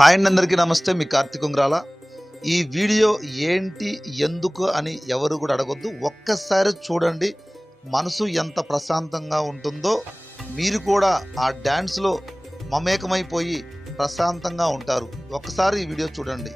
Hi అండి, అందరికీ నమస్తే. మీ కార్తీక్ ఉంగ్రాల. ఈ వీడియో ఏంటి, ఎందుకు అని ఎవరు కూడా అడగొద్దు. ఒక్కసారి చూడండి, మనసు ఎంత ప్రశాంతంగా ఉంటుందో. మీరు కూడా ఆ డ్యాన్స్లో మమేకమైపోయి ప్రశాంతంగా ఉంటారు. ఒక్కసారి ఈ వీడియో చూడండి.